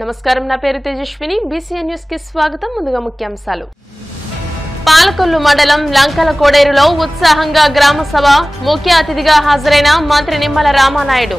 నమస్కారం, నా పేరు తేజస్విని. బీసీఎన్ న్యూస్ కి స్వాగతం. ముందుగా ముఖ్యాంశాలు. పాలకొల్లు మండలం లంకల కోడేరులో ఉత్సాహంగా గ్రామ సభ. ముఖ్య అతిథిగా హాజరైన మంత్రి నిమ్మల రామానాయుడు.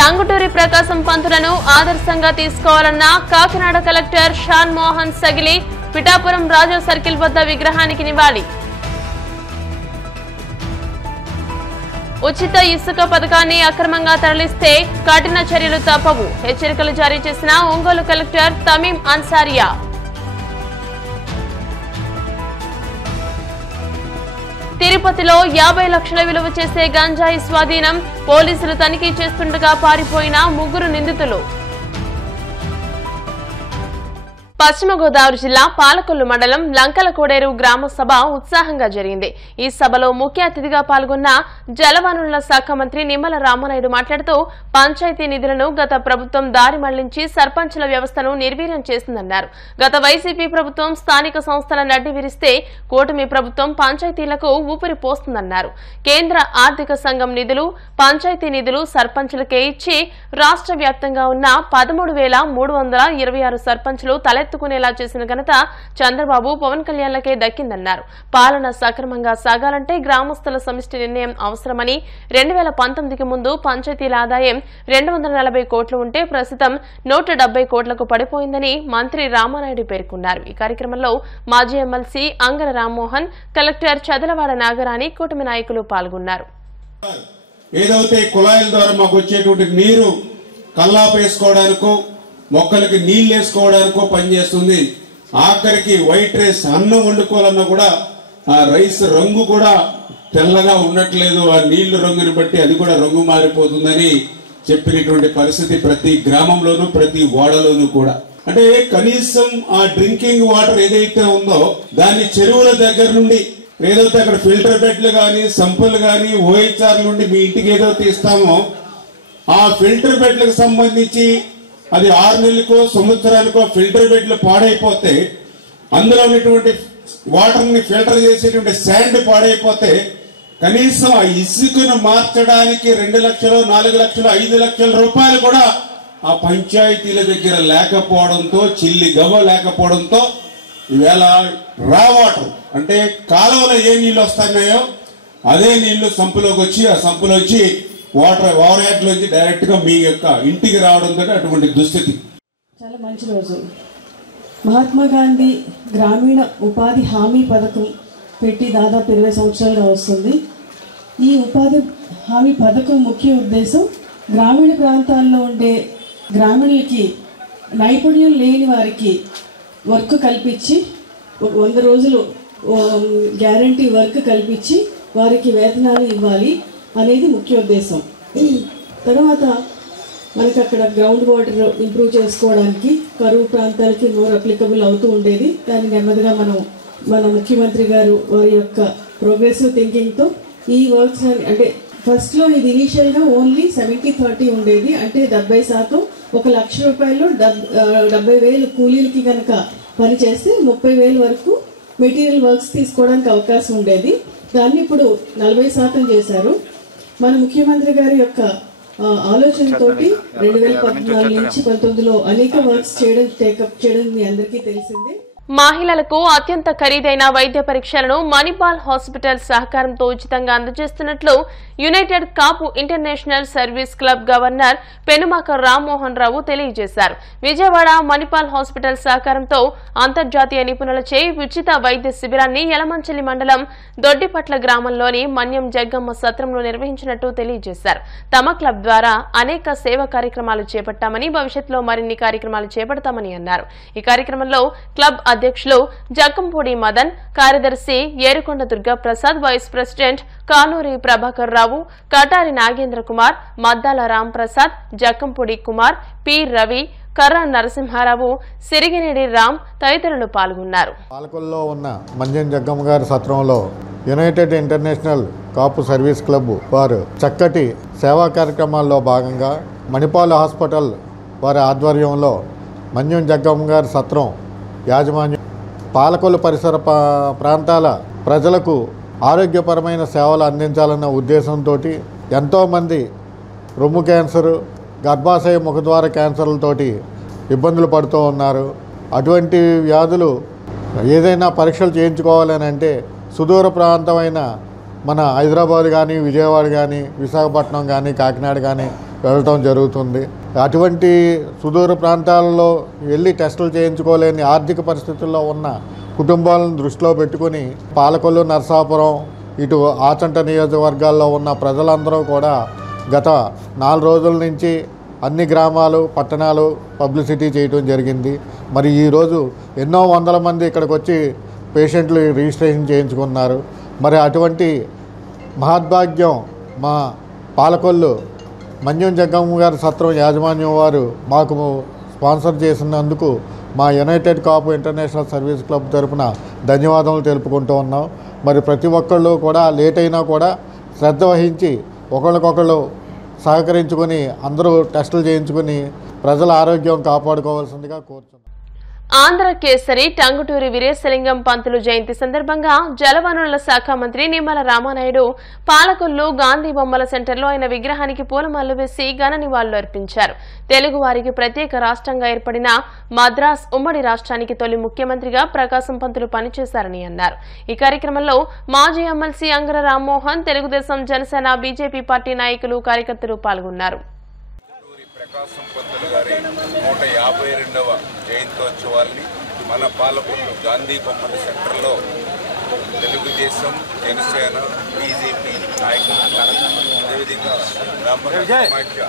టంగుటూరి ప్రకాశం పంతులను ఆదర్శంగా తీసుకోవాలన్న కాకినాడ కలెక్టర్ షాన్ మోహన్ సగిలి. పిఠాపురం రాజు సర్కిల్ వద్ద విగ్రహానికి నివాళి. ఉచిత ఇసుక పథకాన్ని అక్రమంగా తరలిస్తే కఠిన చర్యలు తప్పవు. హెచ్చరికలు జారీ చేసిన ఒంగోలు కలెక్టర్ తమీం అన్సారియా. తిరుపతిలో 50 లక్షల విలువ చేసే గంజాయి స్వాధీనం. పోలీసులు తనిఖీ చేస్తుండగా పారిపోయిన 3 నిందితులు. పశ్చిమ గోదావరి జిల్లా పాలకొల్లు మండలం లంకల కోడేరు గ్రామ సభ ఉత్సాహంగా జరిగింది. ఈ సభలో ముఖ్య అతిథిగా పాల్గొన్న జలవనరుల శాఖ మంత్రి నిమ్మల రామానాయుడు మాట్లాడుతూ పంచాయతీ నిధులను గత ప్రభుత్వం దారి మళ్లించి సర్పంచుల వ్యవస్థను నిర్వీర్యం చేసిందన్నారు. గత వైసీపీ ప్రభుత్వం స్థానిక సంస్థల నడ్డి విరిస్తే కూటమి ప్రభుత్వం పంచాయతీలకు ఊపిరి పోస్తుందన్నారు. కేంద్ర ఆర్థిక సంఘం నిధులు, పంచాయతీ నిధులు సర్పంచులకే ఇచ్చి రాష్ట్ర వ్యాప్తంగా ఉన్న 13,326 సర్పంచులు తలెత్తుకునేలా చేసిన ఘనత చంద్రబాబు, పవన్ కళ్యాణ్లకే దక్కిందన్నారు. పాలన సక్రమంగా సాగాలంటే గ్రామస్తుల సమిష్టి నిర్ణయం అవసరమని, 2019కి ముందు పంచాయతీల ఆదాయం 240 కోట్లు ఉంటే ప్రస్తుతం 170 కోట్లకు పడిపోయిందని మంత్రి రామానాయుడు పేర్కొన్నారు. ఈ కార్యక్రమంలో మాజీ ఎమ్మెల్సీ అంగర రామ్మోహన్, కలెక్టర్ చదలవాడ నాగరాణి, కూటమి నాయకులు పాల్గొన్నారు. ఏదైతే కుళాయిల ద్వారా మాకు వచ్చేటువంటి నీరు కల్లాపేసుకోవడానికో మొక్కలకి నీళ్లు వేసుకోవడానికో పనిచేస్తుంది. ఆఖరికి వైట్ రైస్ అన్నం వండుకోవాలన్నా కూడా ఆ రైస్ రంగు కూడా తెల్లగా ఉండట్లేదు. ఆ నీళ్లు రంగుని బట్టి అది కూడా రంగు మారిపోతుందని చెప్పినటువంటి పరిస్థితి ప్రతి గ్రామంలోనూ ప్రతి ఓడలోనూ కూడా. అంటే కనీసం ఆ డ్రింకింగ్ వాటర్ ఏదైతే ఉందో దాన్ని చెరువుల దగ్గర నుండి ఏదైతే అక్కడ ఫిల్టర్ బెడ్లు గాని సంపులు గాని ఓహెచ్ఆర్ నుండి మీ ఇంటికి ఏదైతే ఇస్తామో ఆ ఫిల్టర్ బెడ్లకు సంబంధించి అది 6 నెలలకో సంవత్సరానికో ఫిల్టర్ బెడ్లు పాడైపోతే అందులో ఉన్నటువంటి వాటర్ ని ఫిల్టర్ చేసేటువంటి శాండ్ పాడైపోతే కనీసం ఆ ఇసుకను మార్చడానికి 2 లక్షలు 4 లక్షలు 5 లక్షల రూపాయలు కూడా ఆ పంచాయతీల దగ్గర లేకపోవడంతో, చిల్లి గవ్వ లేకపోవడంతో ఈవేళ రా వాటర్ అంటే కాలువలో ఏ నీళ్లు వస్తున్నాయో అదే నీళ్లు సంపులోకి వచ్చి ఆ సంపులో వచ్చి వాటర్ ఓవర్ హెడ్ లోంచి డైరెక్ట్ గా మీ యొక్క ఇంటికి రావడంతో అటువంటి దుస్థితి. చాలా మంచి రోజు. మహాత్మా గాంధీ గ్రామీణ ఉపాధి హామీ పథకం పెట్టి దాదాపు 20 సంవత్సరాలుగా వస్తుంది. ఈ ఉపాధి హామీ పథకం ముఖ్య ఉద్దేశం గ్రామీణ ప్రాంతాల్లో ఉండే గ్రామీణులకి నైపుణ్యం లేని వారికి వర్క్ కల్పించి 100 రోజులు గ్యారంటీ వర్క్ కల్పించి వారికి వేతనాలు ఇవ్వాలి అనేది ముఖ్య ఉద్దేశం. తర్వాత మనకి అక్కడ గ్రౌండ్ వాటర్ ఇంప్రూవ్ చేసుకోవడానికి కరువు ప్రాంతాలకి మోర్ అప్లికబుల్ అవుతూ ఉండేది. దాన్ని నెమ్మదిగా మన ముఖ్యమంత్రి గారు వారి యొక్క ప్రోగ్రెసివ్ థింకింగ్తో ఈ వర్క్స్ అంటే ఫస్ట్లో ఇది ఇనీషియల్గా ఓన్లీ 70-30 ఉండేది. అంటే 70% 1 లక్ష రూపాయలు 70,000 కూలీలకి కనుక పని చేస్తే 30,000 వరకు మెటీరియల్ వర్క్స్ తీసుకోవడానికి అవకాశం ఉండేది. దాన్ని ఇప్పుడు 40% చేశారు. మన ముఖ్యమంత్రి గారి యొక్క ఆలోచనతోటి 2014 నుంచి 19లో అనేక వర్క్స్ టేకప్ చేయడం మీ అందరికీ తెలిసిందే. మహిళలకు అత్యంత ఖరీదైన వైద్య పరీక్షలను మణిపాల్ హాస్పిటల్ సహకారంతో ఉచితంగా అందజేస్తున్నట్లు united Kapu international service club governor Penumaka Rammohan Rao తెలియజేశారు. విజయవాడ మణిపాల్ హాస్పిటల్ సహకారంతో అంతర్జాతీయ నిపుణులచే ఉచిత వైద్య శిబిరాన్ని యలమంచిలి మండలం దొడ్డిపట్ల గ్రామంలోని మన్యం జగ్గమ్మ సత్రంలో నిర్వహించినట్టు తెలియజేశారు. తమ క్లబ్ ద్వారా అనేక సేవా కార్యక్రమాలు చేపట్టామని, భవిష్యత్తులో మరిన్ని కార్యక్రమాలు చేపడతామని అన్నారు. ఈ కార్యక్రమంలో క్లబ్ అధ్యక్షులు జక్కంపూడి మదన్, కార్యదర్శి Erukonda Durga Prasad, vice president Kanuri Prabhakar Rao, Katari Nagendra Kumar, Maddala Ram Prasad, Jakkampudi Kumar, P Ravi, కర్ర నరసింహారావు, సిరిగినేడి రామ్ తదితరులు పాల్గొన్నారు. పాలకొల్లో ఉన్న మంజం జగ్గమ్మ గారి సత్రంలో యునైటెడ్ ఇంటర్నేషనల్ కాపు సర్వీస్ క్లబ్ వారు చక్కటి సేవా కార్యక్రమాల్లో భాగంగా మణిపాల్ హాస్పిటల్ వారి ఆధ్వర్యంలో మంజం జగ్గమ్మ గారి సత్రం యాజమాన్యం పాలకొల్లు పరిసర ప్రాంతాల ప్రజలకు ఆరోగ్యపరమైన సేవలు అందించాలన్న ఉద్దేశంతో ఎంతోమంది రొమ్ము క్యాన్సరు, గర్భాశయ ముఖద్వార క్యాన్సర్లతోటి ఇబ్బందులు పడుతూ ఉన్నారు. అటువంటి వ్యాధులు ఏదైనా పరీక్షలు చేయించుకోవాలని అంటే సుదూర ప్రాంతమైన మన హైదరాబాద్ కానీ, విజయవాడ కానీ, విశాఖపట్నం కానీ, కాకినాడ కానీ వెళ్ళటం జరుగుతుంది. అటువంటి సుదూర ప్రాంతాలలో వెళ్ళి టెస్టులు చేయించుకోలేని ఆర్థిక పరిస్థితుల్లో ఉన్న కుటుంబాలను దృష్టిలో పెట్టుకుని పాలకొల్లు, నరసాపురం, ఇటు ఆచంట నియోజకవర్గాల్లో ఉన్న ప్రజలందరూ కూడా గత 4 రోజుల నుంచి అన్ని గ్రామాలు, పట్టణాలు పబ్లిసిటీ చేయడం జరిగింది. మరి ఈరోజు ఎన్నో వందల మంది ఇక్కడికి వచ్చి పేషెంట్లు రిజిస్ట్రేషన్ చేయించుకున్నారు. మరి అటువంటి మహద్భాగ్యం మా పాలకొల్లు మంజం జగ్గమ్మ గారి సత్రం యాజమాన్యం వారు మాకు స్పాన్సర్ చేసినందుకు మా United Kapu international service club తరఫున ధన్యవాదాలు తెలుపుకుంటూ ఉన్నాం. మరి ప్రతి ఒక్కళ్ళు కూడా లేట్ అయినా కూడా శ్రద్ధ వహించి ఒకళ్ళకొకళ్ళు సహకరించుకొని అందరూ టెస్టులు చేయించుకొని ప్రజల ఆరోగ్యం కాపాడుకోవాల్సిందిగా కోరుతున్నాం. ఆంధ్ర కేసరి టంగుటూరి వీరేశలింగం పంతులు జయంతి సందర్భంగా జలవనరుల శాఖ మంత్రి నిమ్మల రామానాయుడు పాలకొల్లు గాంధీ బొమ్మల సెంటర్లో ఆయన విగ్రహానికి పూలమాలలు వేసి ఘన నివాళులు అర్పించారు. తెలుగు వారికి ప్రత్యేక రాష్ట్రంగా ఏర్పడిన మద్రాస్ ఉమ్మడి రాష్ట్రానికి తొలి ముఖ్యమంత్రిగా ప్రకాశం పంతులు పనిచేశారని అన్నారు. ఈ కార్యక్రమంలో మాజీ MLC Angara Rammohan, Telugu Desam, Janasena, BJP party నాయకులు, కార్యకర్తలు పాల్గొన్నారు. ప్రకాశం పంతులు గారి 152వ జయంతోత్సవాల్ని మన పాలకొల్లు గాంధీ బొమ్మల సెంటర్లో తెలుగుదేశం, జనసేన, బీజేపీ నాయకులు, అదేవిధంగా బ్రాహ్మణ సమాఖ్య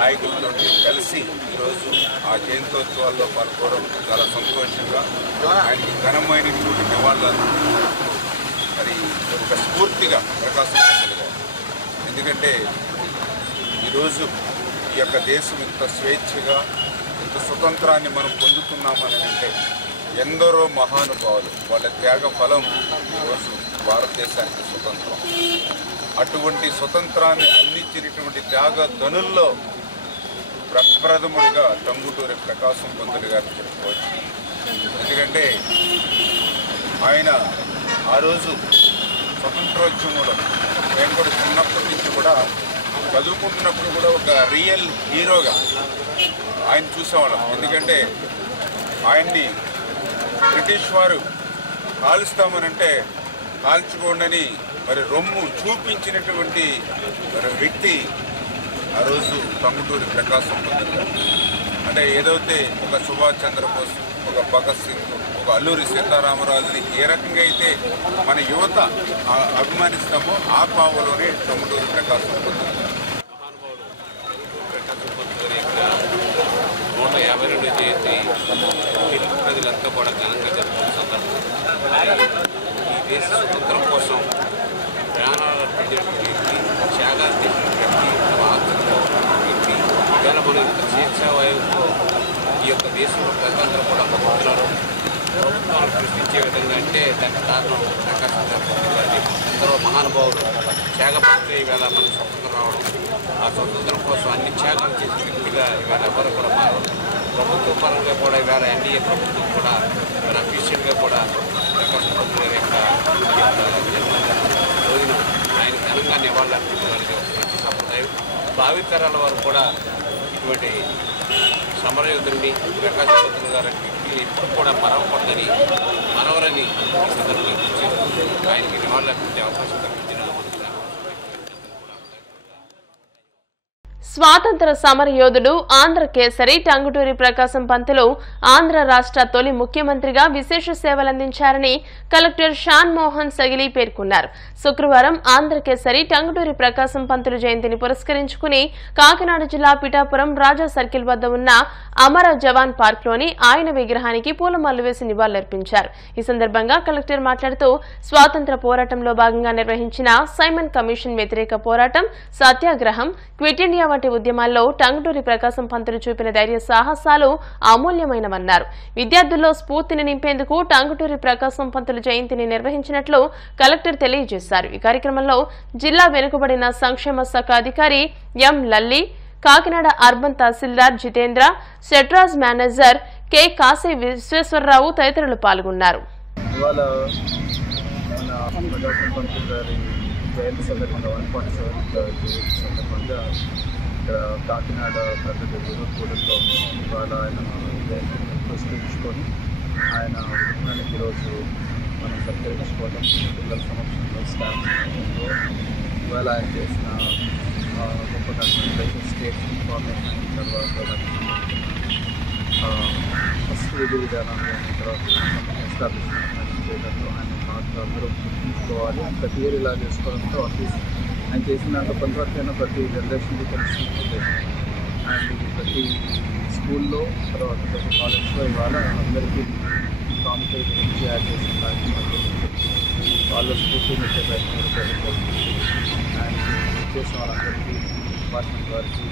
నాయకులతో కలిసి ఈరోజు ఆ జయంతోత్సవాల్లో పాల్గొనడం చాలా సంతోషంగా, ఆయనకి ఘనమైనటువంటి నివాళులు మరి ఒక స్ఫూర్తిగా ప్రకాశం పంతులు గారు. ఎందుకంటే ఈరోజు ఈ యొక్క దేశం ఇంత స్వేచ్ఛగా, ఇంత స్వతంత్రాన్ని మనం పొందుతున్నామని అంటే ఎందరో మహానుభావులు వాళ్ళ త్యాగ ఫలం ఈరోజు భారతదేశానికి స్వతంత్రం. అటువంటి స్వతంత్రాన్ని అందించినటువంటి త్యాగ ధనుల్లో ప్రప్రథముడిగా టంగుటూరి ప్రకాశం పంతులు గారు చెప్పుకోవచ్చు. ఎందుకంటే ఆయన ఆ రోజు స్వతంత్రోద్యమంలో మేము కూడా చిన్నప్పటి నుంచి కూడా చదువుకుంటున్నప్పుడు కూడా ఒక రియల్ హీరోగా ఆయన చూసేవాళ్ళం. ఎందుకంటే ఆయన్ని బ్రిటిష్ వారు కాలుస్తామనంటే కాల్చుకోండి మరి రొమ్ము చూపించినటువంటి మరి వ్యక్తి ఆ రోజు టంగుటూరి ప్రకాశం పంతులు గారు. అంటే ఏదైతే ఒక సుభాష్ చంద్రబోస్, ఒక భగత్ సింగ్, ఒక అల్లూరి సీతారామరాజుని ఏ రకంగా అయితే మన యువత అభిమానిస్తామో ఆ పావులోనే టంగుటూరి ప్రకాశం పంతులు గారు. 152వ జయంతి తెలుగు ప్రజలంతా కూడా ఘనంగా జరుపుకున్న సందర్భం. ఈ దేశ స్వతంత్రం కోసం ప్రాణాలు అర్పించినటువంటి వ్యక్తి, త్యాగాలు చేసినటువంటి తమ ఆత్మతో వ్యక్తి ఇవాళ మనం ఇంత స్వేచ్ఛావాయువుతో ఈ యొక్క దేశంలో ప్రజలందరూ కూడా పొందుతున్నారు. ప్రభుత్వాలు సృష్టించే విధంగా అంటే దానికి కారణం ప్రకాశం గారి ఎందరో మహానుభావులు త్యాగపడితే ఈవేళ మనం స్వతంత్రం రావడం, ఆ స్వతంత్రం కోసం అన్ని త్యాగాలు చేసిన వ్యక్తిగా ఈవేళ ఎవరు కూడా మారడం. ప్రభుత్వ పరంగా కూడా ఈవేళ ఎన్డీఏ ప్రభుత్వం కూడా అఫీషియల్గా కూడా ప్రకాశం పంతులు గారి యొక్క రోజున ఆయన ఘనంగా నివాళులర్పించడానికి మంచి సంప్రదాయం. భావితరాల వారు కూడా ఇటువంటి సమరయోధుడిని ప్రకాశం పంతులు గారి వ్యక్తిని ఎప్పుడు కూడా మరవకూడదని, మనవరని ఈ సందర్భంగా ఆయనకి నివాళులర్పించే అవకాశం కల్పించినందుకు స్వాతంత్ర సమరయోధుడు ఆంధ్ర కేసరి టంగుటూరి ప్రకాశం పంతులు ఆంధ్ర రాష్ట్ర తొలి ముఖ్యమంత్రిగా విశేష సేవలందించారని కలెక్టర్ షాన్ మోహన్ సగిలి పేర్కొన్నారు. శుక్రవారం ఆంధ్ర కేసరి టంగుటూరి ప్రకాశం పంతులు జయంతిని పురస్కరించుకుని కాకినాడ జిల్లా పిఠాపురం రాజా సర్కిల్ వద్ద ఉన్న అమర జవాన్ పార్క్లోని ఆయన విగ్రహానికి పూలమాలలు వేసి నివాళులర్పించారు. ఈ సందర్భంగా కలెక్టర్ మాట్లాడుతూ స్వాతంత్ర పోరాటంలో భాగంగా నిర్వహించిన సైమన్ కమిషన్ వ్యతిరేక పోరాటం, సత్యాగ్రహం, క్విట్ ఇండియా వంటి ఉద్యమాల్లో టంగుటూరి ప్రకాశం పంతులు చూపిన ధైర్య సాహసాలు అమూల్యమైనవన్నారు. విద్యార్థుల్లో స్ఫూర్తిని నింపేందుకు టంగుటూరి ప్రకాశం పంతులు జయంతిని నిర్వహించినట్లు కలెక్టర్ తెలియజేశారు. ఈ కార్యక్రమంలో జిల్లా వెనుకబడిన సంక్షేమ శాఖ అధికారి ఎం లల్లి, కాకినాడ అర్బన్ తహసీల్దార్ జితేంద్ర, సెట్రాజ్ మేనేజర్ కె కాశీ విశ్వేశ్వరరావు తదితరులు పాల్గొన్నారు. జయంతి సందర్భంగా 147th సందర్భంగా ఇక్కడ కాకినాడ పెద్ద కూడల్లో ఇవాళ ఆయన జయంతిని పురస్కరించుకొని ఆయన విగ్రహానికి ఈరోజు మనం సత్కరించుకోవడం పిల్లల సమక్షంలో స్టాఫ్ సమక్షంలో ఇవాళ ఆయన చేసిన గొప్ప స్టేట్ ఇన్ఫర్మేషన్ అయిన తర్వాత ఫస్ట్ విధి విధానాలు అయిన తర్వాత ఎస్టాబ్లిష్మెంట్ చేయడంలో ఆయన పాత్ర అందరూ గుర్తుంచుకోవాలి. ప్రతి ఇయర్ ఇలా చేసుకోవడంతో అట్లీస్ట్ ఆయన చేసిన దాంట్లో కొంతవరకైనా ప్రతి జనరేషన్కి తెలుసుకుంటుంది. అండ్ ప్రతి స్కూల్లో తర్వాత ప్రతి కాలేజ్లో ఇవాళ అందరికీ ప్రాముఖ్యత గురించి యాడ్ చేసిన కార్యక్రమాలు వాళ్ళ స్కూల్ వచ్చే ప్రయత్నం జరుగుతుంది. అండ్ చేసిన వాళ్ళందరికీ డిపార్ట్మెంట్ వారికి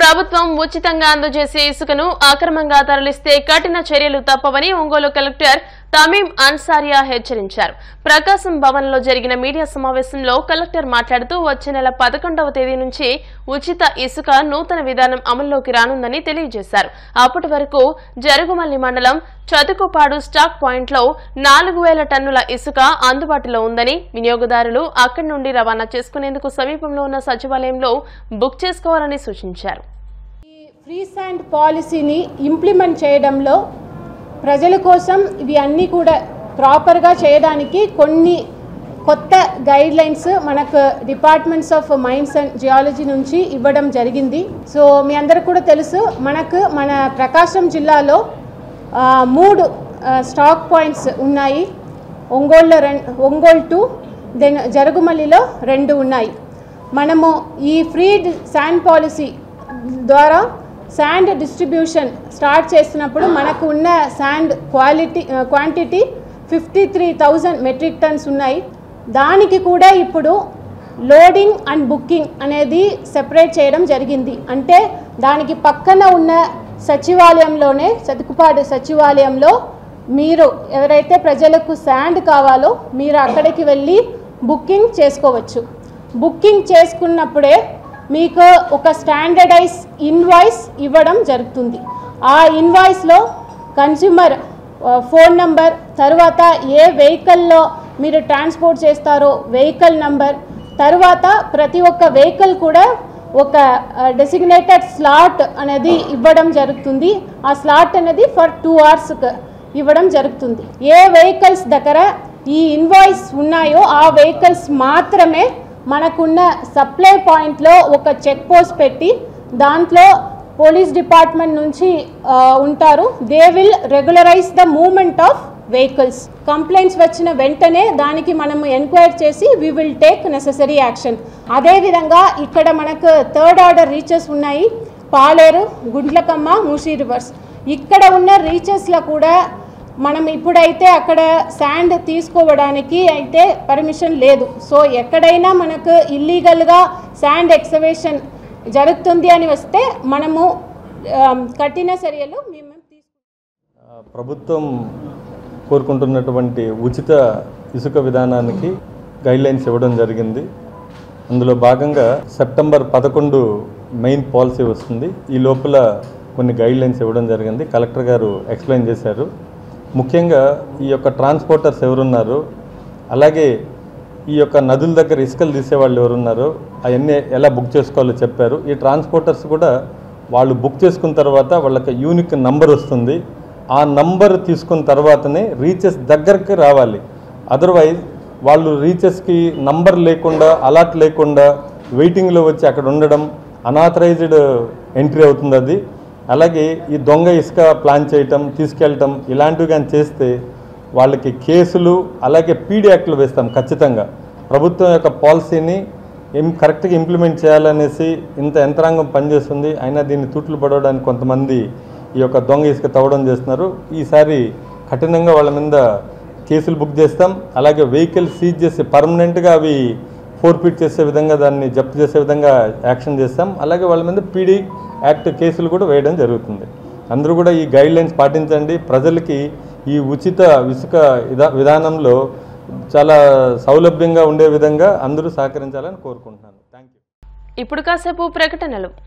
ప్రభుత్వం ఉచితంగా అందజేసే ఇసుకను అక్రమంగా తరలిస్తే కఠిన చర్యలు తప్పవని ఒంగోలు కలెక్టర్ తమీం అన్సారియా హెచ్చరించారు. ప్రకాశం భవన్లో జరిగిన మీడియా సమావేశంలో కలెక్టర్ మాట్లాడుతూ వచ్చే నెల 11వ తేదీ నుంచి ఉచిత ఇసుక నూతన విధానం అమల్లోకి రానుందని తెలియజేశారు. అప్పటి వరకు జరుగుమల్లి మండలం చతుకుపాడు స్టాక్ పాయింట్లో 4000 టన్నుల ఇసుక అందుబాటులో ఉందని, వినియోగదారులు అక్కడి నుండి రవాణా చేసుకునేందుకు సమీపంలో ఉన్న సచివాలయంలో బుక్ చేసుకోవాలని సూచించారు. ఫ్రీ శాండ్ పాలసీని ఇంప్లిమెంట్ చేయడంలో ప్రజల కోసం ఇవి అన్నీ కూడా ప్రాపర్గా చేయడానికి కొన్ని కొత్త గైడ్లైన్స్ మనకు departments of mines and geology నుంచి ఇవ్వడం జరిగింది. సో మీ అందరికి కూడా తెలుసు, మన ప్రకాశం జిల్లాలో 3 స్టాక్ పాయింట్స్ ఉన్నాయి. ఒంగోలు 2, దెన్ జరుగుమల్లిలో 2 ఉన్నాయి. మనము ఈ ఫ్రీ శాండ్ పాలసీ ద్వారా శాండ్ డిస్ట్రిబ్యూషన్ స్టార్ట్ చేసినప్పుడు మనకు ఉన్న శాండ్ క్వాంటిటీ 53,000 మెట్రిక్ టన్స్ ఉన్నాయి. దానికి కూడా ఇప్పుడు లోడింగ్ అండ్ బుకింగ్ అనేది సెపరేట్ చేయడం జరిగింది. అంటే దానికి పక్కన ఉన్న సచివాలయంలోనే చతుకుపాడు సచివాలయంలో మీరు ఎవరైతే ప్రజలకు శాండ్ కావాలో మీరు అక్కడికి వెళ్ళి బుకింగ్ చేసుకోవచ్చు. బుకింగ్ చేసుకున్నప్పుడే మీకు ఒక స్టాండర్డైజ్ ఇన్వాయిస్ ఇవ్వడం జరుగుతుంది. ఆ ఇన్వాయిస్లో కన్స్యూమర్ ఫోన్ నంబర్, తర్వాత ఏ వెహికల్లో మీరు ట్రాన్స్పోర్ట్ చేస్తారో వెహికల్ నంబర్, తర్వాత ప్రతి ఒక్క వెహికల్ కూడా ఒక డెసిగ్నేటెడ్ స్లాట్ అనేది ఇవ్వడం జరుగుతుంది. ఆ స్లాట్ అనేది ఫర్ 2 hours ఇవ్వడం జరుగుతుంది. ఏ వెహికల్స్ దగ్గర ఈ ఇన్వాయిస్ ఉన్నాయో ఆ వెహికల్స్ మాత్రమే మనకున్న సప్లై పాయింట్లో ఒక చెక్ పోస్ట్ పెట్టి దాంట్లో పోలీస్ డిపార్ట్మెంట్ నుంచి ఉంటారు. They will regularize the movement of vehicles. Complaints వచ్చిన వెంటనే దానికి మనము ఎంక్వైరీ చేసి we will take necessary action. అదేవిధంగా ఇక్కడ మనకు 3rd order రీచెస్ ఉన్నాయి. పాలేరు, గుండ్లకమ్మ, మూసీ రివర్స్. ఇక్కడ ఉన్న రీచెస్లో కూడా మనం ఇప్పుడైతే అక్కడ శాండ్ తీసుకోవడానికి అయితే పర్మిషన్ లేదు. సో ఎక్కడైనా మనకు ఇల్లీగల్గా శాండ్ ఎక్స్కవేషన్ జరుగుతుంది అని వస్తే మనము కఠిన చర్యలు మేము తీసుకుంటాం. ప్రభుత్వం కోరుకుంటున్నటువంటి ఉచిత ఇసుక విధానానికి గైడ్లైన్స్ ఇవ్వడం జరిగింది. అందులో భాగంగా సెప్టెంబర్ 11 మెయిన్ పాలసీ వస్తుంది. ఈ లోపల కొన్ని గైడ్లైన్స్ ఇవ్వడం జరిగింది. కలెక్టర్ గారు ఎక్స్ప్లెయిన్ చేశారు. ముఖ్యంగా ఈ యొక్క ట్రాన్స్పోర్టర్స్ ఎవరున్నారో, అలాగే ఈ యొక్క నదుల దగ్గర ఇసుకలు తీసేవాళ్ళు ఎవరున్నారో అవన్నీ ఎలా బుక్ చేసుకోవాలో చెప్పారు. ఈ ట్రాన్స్పోర్టర్స్ కూడా వాళ్ళు బుక్ చేసుకున్న తర్వాత వాళ్ళకి యూనిక్ నంబర్ వస్తుంది. ఆ నంబర్ తీసుకున్న తర్వాతనే రీచెస్ దగ్గరికి రావాలి. అదర్వైజ్ వాళ్ళు రీచెస్కి నంబర్ లేకుండా, అలాట్ లేకుండా వెయిటింగ్లో వచ్చి అక్కడ ఉండడం అనాథరైజ్డ్ ఎంట్రీ అవుతుంది అది. అలాగే ఈ దొంగ ఇసుక ప్లాన్ చేయటం, తీసుకెళ్ళటం ఇలాంటివి కానీ చేస్తే వాళ్ళకి కేసులు, అలాగే పీడీ యాక్ట్లు వేస్తాం ఖచ్చితంగా. ప్రభుత్వం యొక్క పాలసీని కరెక్ట్గా ఇంప్లిమెంట్ చేయాలనేసి ఇంత యంత్రాంగం పనిచేస్తుంది. అయినా దీన్ని తూట్లు పడవడానికి కొంతమంది ఈ యొక్క దొంగ ఇసుక తవ్వడం చేస్తున్నారు. ఈసారి కఠినంగా వాళ్ళ మీద కేసులు బుక్ చేస్తాం. అలాగే వెహికల్ సీజ్ చేసి పర్మనెంట్గా అవి ఫోర్ఫిట్ చేసే విధంగా, దాన్ని జప్తు చేసే విధంగా యాక్షన్ చేస్తాం. అలాగే వాళ్ళ మీద పీడీ యాక్ట్ కేసులు కూడా వేయడం జరుగుతుంది. అందరూ కూడా ఈ గైడ్లైన్స్ పాటించండి. ప్రజలకి ఈ ఉచిత ఇసుక విధానంలో చాలా సౌలభ్యంగా ఉండే విధంగా అందరూ సహకరించాలని కోరుకుంటున్నాను. Thank you. ఇప్పుడు కాసేపు ప్రకటనలు.